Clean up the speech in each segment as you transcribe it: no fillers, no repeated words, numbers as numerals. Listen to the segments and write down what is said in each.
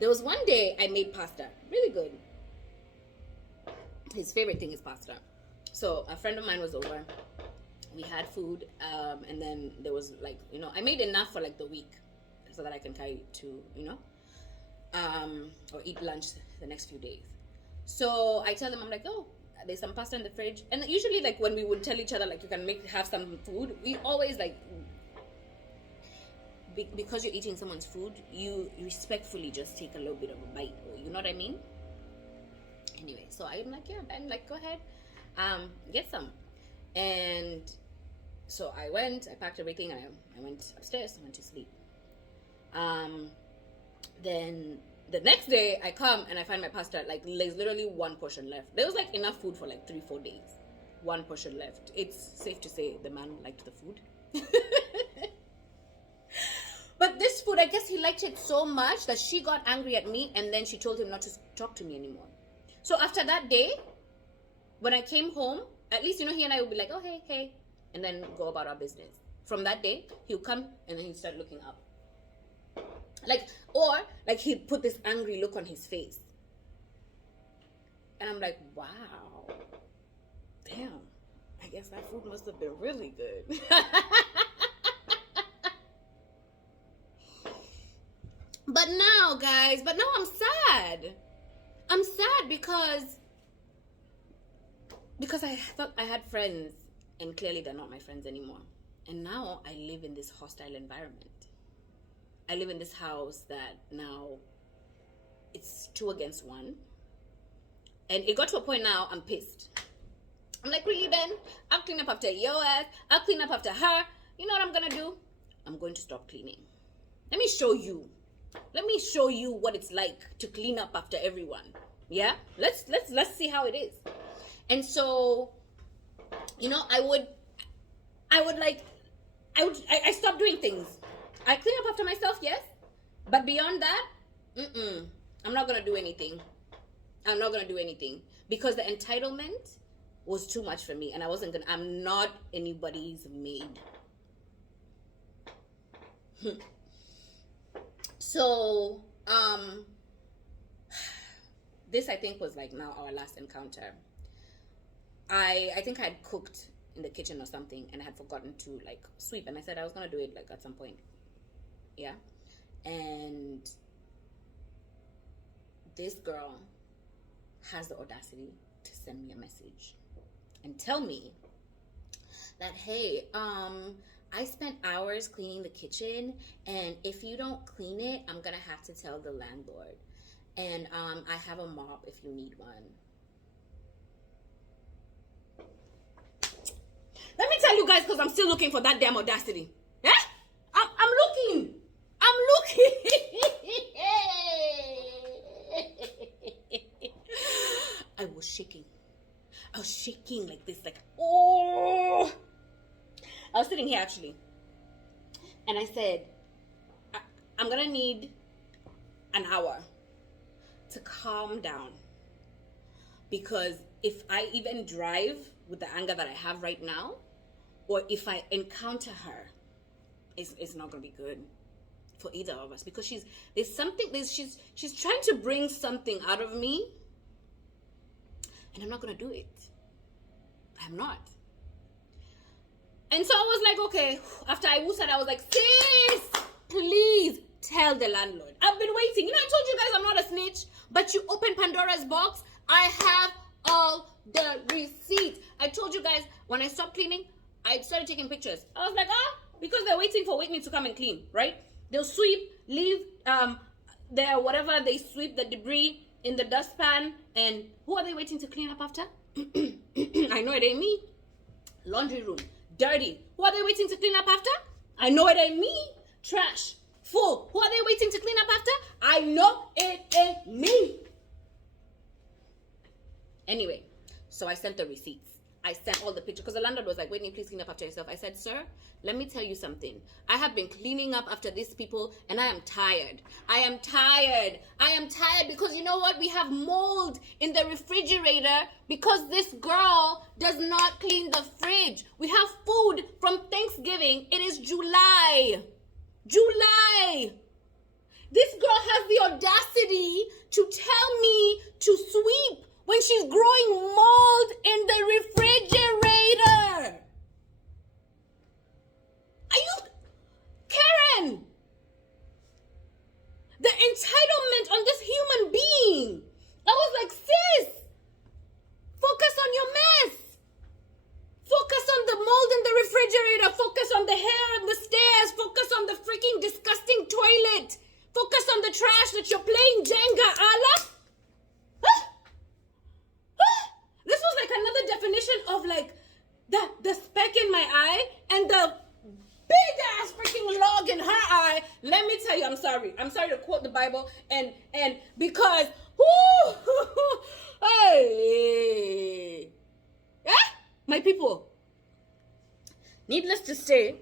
There was one day I made pasta, really good. His favorite thing is pasta. So a friend of mine was over. We had food, and then there was like, I made enough for like the week so that I can carry to, or eat lunch the next few days. So I tell them, I'm like, oh, there's some pasta in the fridge. And usually, like, when we would tell each other, like, you can have some food, we always, like, because you're eating someone's food, you respectfully just take a little bit of a bite, or you know what I mean? Anyway, so I'm like, yeah, Ben, like, go ahead, get some. And so I packed everything, and I went upstairs, I went to sleep. Then the next day I come and I find my pasta, like, there's literally one portion left. There was like enough food for like 3-4 days. One portion left. It's safe to say the man liked the food. But this food, I guess he liked it so much that she got angry at me, and then she told him not to talk to me anymore. So after that day, when I came home, at least, he and I would be like, oh, hey, and then go about our business. From that day, he'll come and then he'd start looking up. Or he'd put this angry look on his face. And I'm like, wow. Damn. I guess that food must have been really good. But now, guys, I'm sad. I'm sad because I thought I had friends, and clearly they're not my friends anymore. And now I live in this hostile environment. I live in this house that now it's 2 against 1. And it got to a point now I'm pissed. I'm like, really, Ben? I'll clean up after your ass. I'll clean up after her. You know what I'm going to do? I'm going to stop cleaning. Let me show you. Let me show you what it's like to clean up after everyone. Yeah? Let's see how it is. And so, I stopped doing things. I clean up after myself, yes. But beyond that, I'm not going to do anything. I'm not going to do anything. Because the entitlement was too much for me. And I'm not anybody's maid. So, this I think was like now our last encounter. I think I had cooked in the kitchen or something, and I had forgotten to like sweep, and I said I was gonna do it like at some point. Yeah. And this girl has the audacity to send me a message and tell me that, hey, I spent hours cleaning the kitchen, and if you don't clean it, I'm gonna have to tell the landlord. And I have a mop if you need one. Let me tell you guys, because I'm still looking for that damn audacity. Yeah? I'm looking. I was shaking like this, like, oh. I was sitting here actually, and I said, I'm gonna need an hour to calm down, because if I even drive with the anger that I have right now, or if I encounter her, it's not gonna be good for either of us, because she's trying to bring something out of me, and I'm not gonna do it. I'm not. And so I was like, okay, after I said, I was like, sis, please tell the landlord. I've been waiting. I told you guys I'm not a snitch, but you open Pandora's box. I have all the receipts. I told you guys when I stopped cleaning, I started taking pictures. I was like, because they're waiting for Whitney to come and clean, right? They'll sweep, leave their whatever, they sweep the debris in the dustpan, and who are they waiting to clean up after? I know it ain't me. Laundry room, dirty. Who are they waiting to clean up after? I know it ain't me. Trash, full. Who are they waiting to clean up after? I know it ain't me. Anyway, so I sent the receipts. I sent all the pictures, because the landlord was like, Whitney, please clean up after yourself. I said, sir, let me tell you something. I have been cleaning up after these people, and I am tired. I am tired because you know what? We have mold in the refrigerator because this girl does not clean the fridge. We have food from Thanksgiving. It is July. This girl has the trash that you're playing Jenga, Allah? Huh? Huh? This was like another definition of like the speck in my eye and the big ass freaking log in her eye. Let me tell you, I'm sorry. I'm sorry to quote the Bible and because hey, yeah, my people. Needless to say,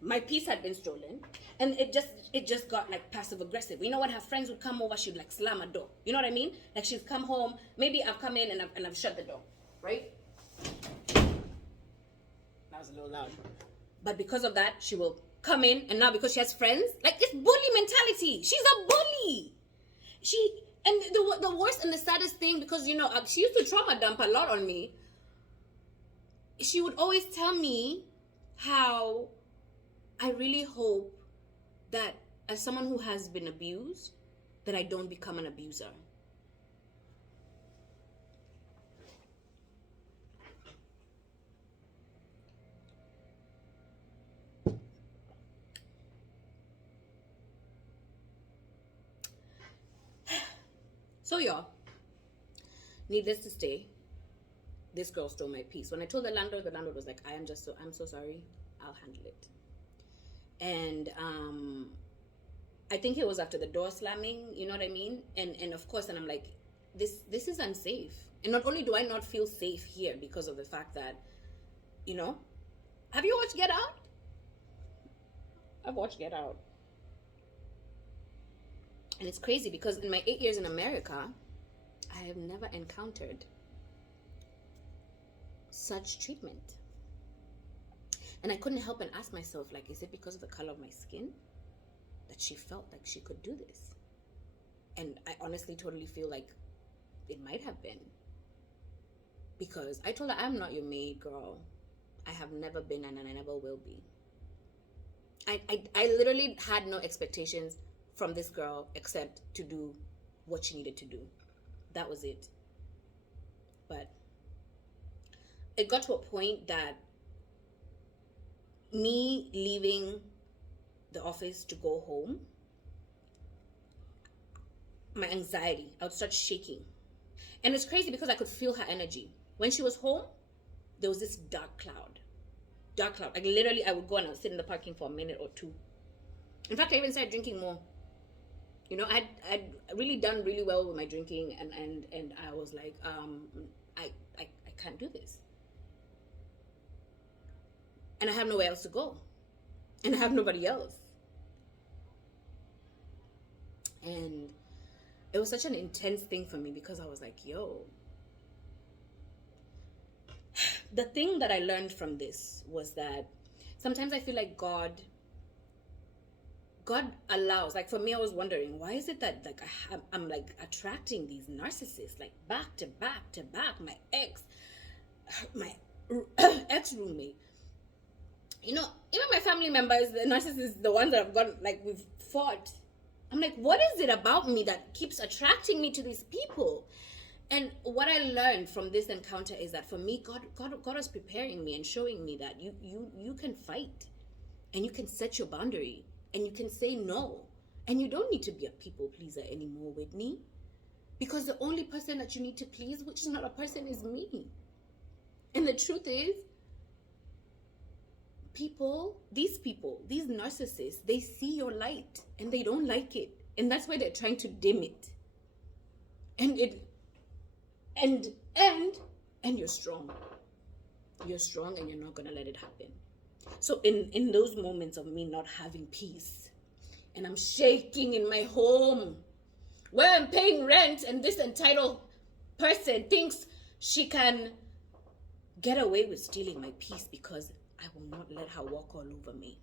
my peace had been stolen, and it just got like passive aggressive. You know what? Her friends would come over, she'd like slam a door. You know what I mean? Like she'd come home. Maybe I've come in and I've shut the door, right? That was a little loud. But because of that, she will come in, and now because she has friends, like it's bully mentality. She's a bully. And the worst and the saddest thing, because you know she used to trauma dump a lot on me. She would always tell me how I really hope that as someone who has been abused, that I don't become an abuser. So y'all, needless to say, this girl stole my peace. When I told the landlord was like, I'm so sorry, I'll handle it. And I think it was after the door slamming, you know what I mean? And of course, and I'm like, this is unsafe. And not only do I not feel safe here because of the fact that, you know, have you watched Get Out? I've watched Get Out. And it's crazy because in my 8 years in America, I have never encountered such treatment. And I couldn't help and ask myself, like, is it because of the color of my skin that she felt like she could do this? And I honestly totally feel like it might have been. Because I told her, I'm not your maid, girl. I have never been and I never will be. I literally had no expectations from this girl except to do what she needed to do. That was it. But it got to a point that me leaving the office to go home, my anxiety, I would start shaking. And it's crazy because I could feel her energy. When she was home, there was this dark cloud. Like literally I would go and I would sit in the parking for a minute or two. In fact, I even started drinking more. You know, I'd really done really well with my drinking, and I was like, I can't do this. And I have nowhere else to go. And I have nobody else. And it was such an intense thing for me because I was like, yo. The thing that I learned from this was that sometimes I feel like God allows, like for me, I was wondering, why is it that like I'm like attracting these narcissists, like back to back to back, my ex roommate, you know, even my family members, the narcissists, the ones that I've got, like we've fought. I'm like, what is it about me that keeps attracting me to these people? And what I learned from this encounter is that for me, God was preparing me and showing me that you can fight, and you can set your boundary. And you can say no. And you don't need to be a people pleaser anymore, Whitney. Because the only person that you need to please, which is not a person, is me. And the truth is, these narcissists, they see your light and they don't like it. And that's why they're trying to dim it. And you're strong. You're strong and you're not going to let it happen. So in those moments of me not having peace, and I'm shaking in my home where I'm paying rent, and this entitled person thinks she can get away with stealing my peace because I will not let her walk all over me.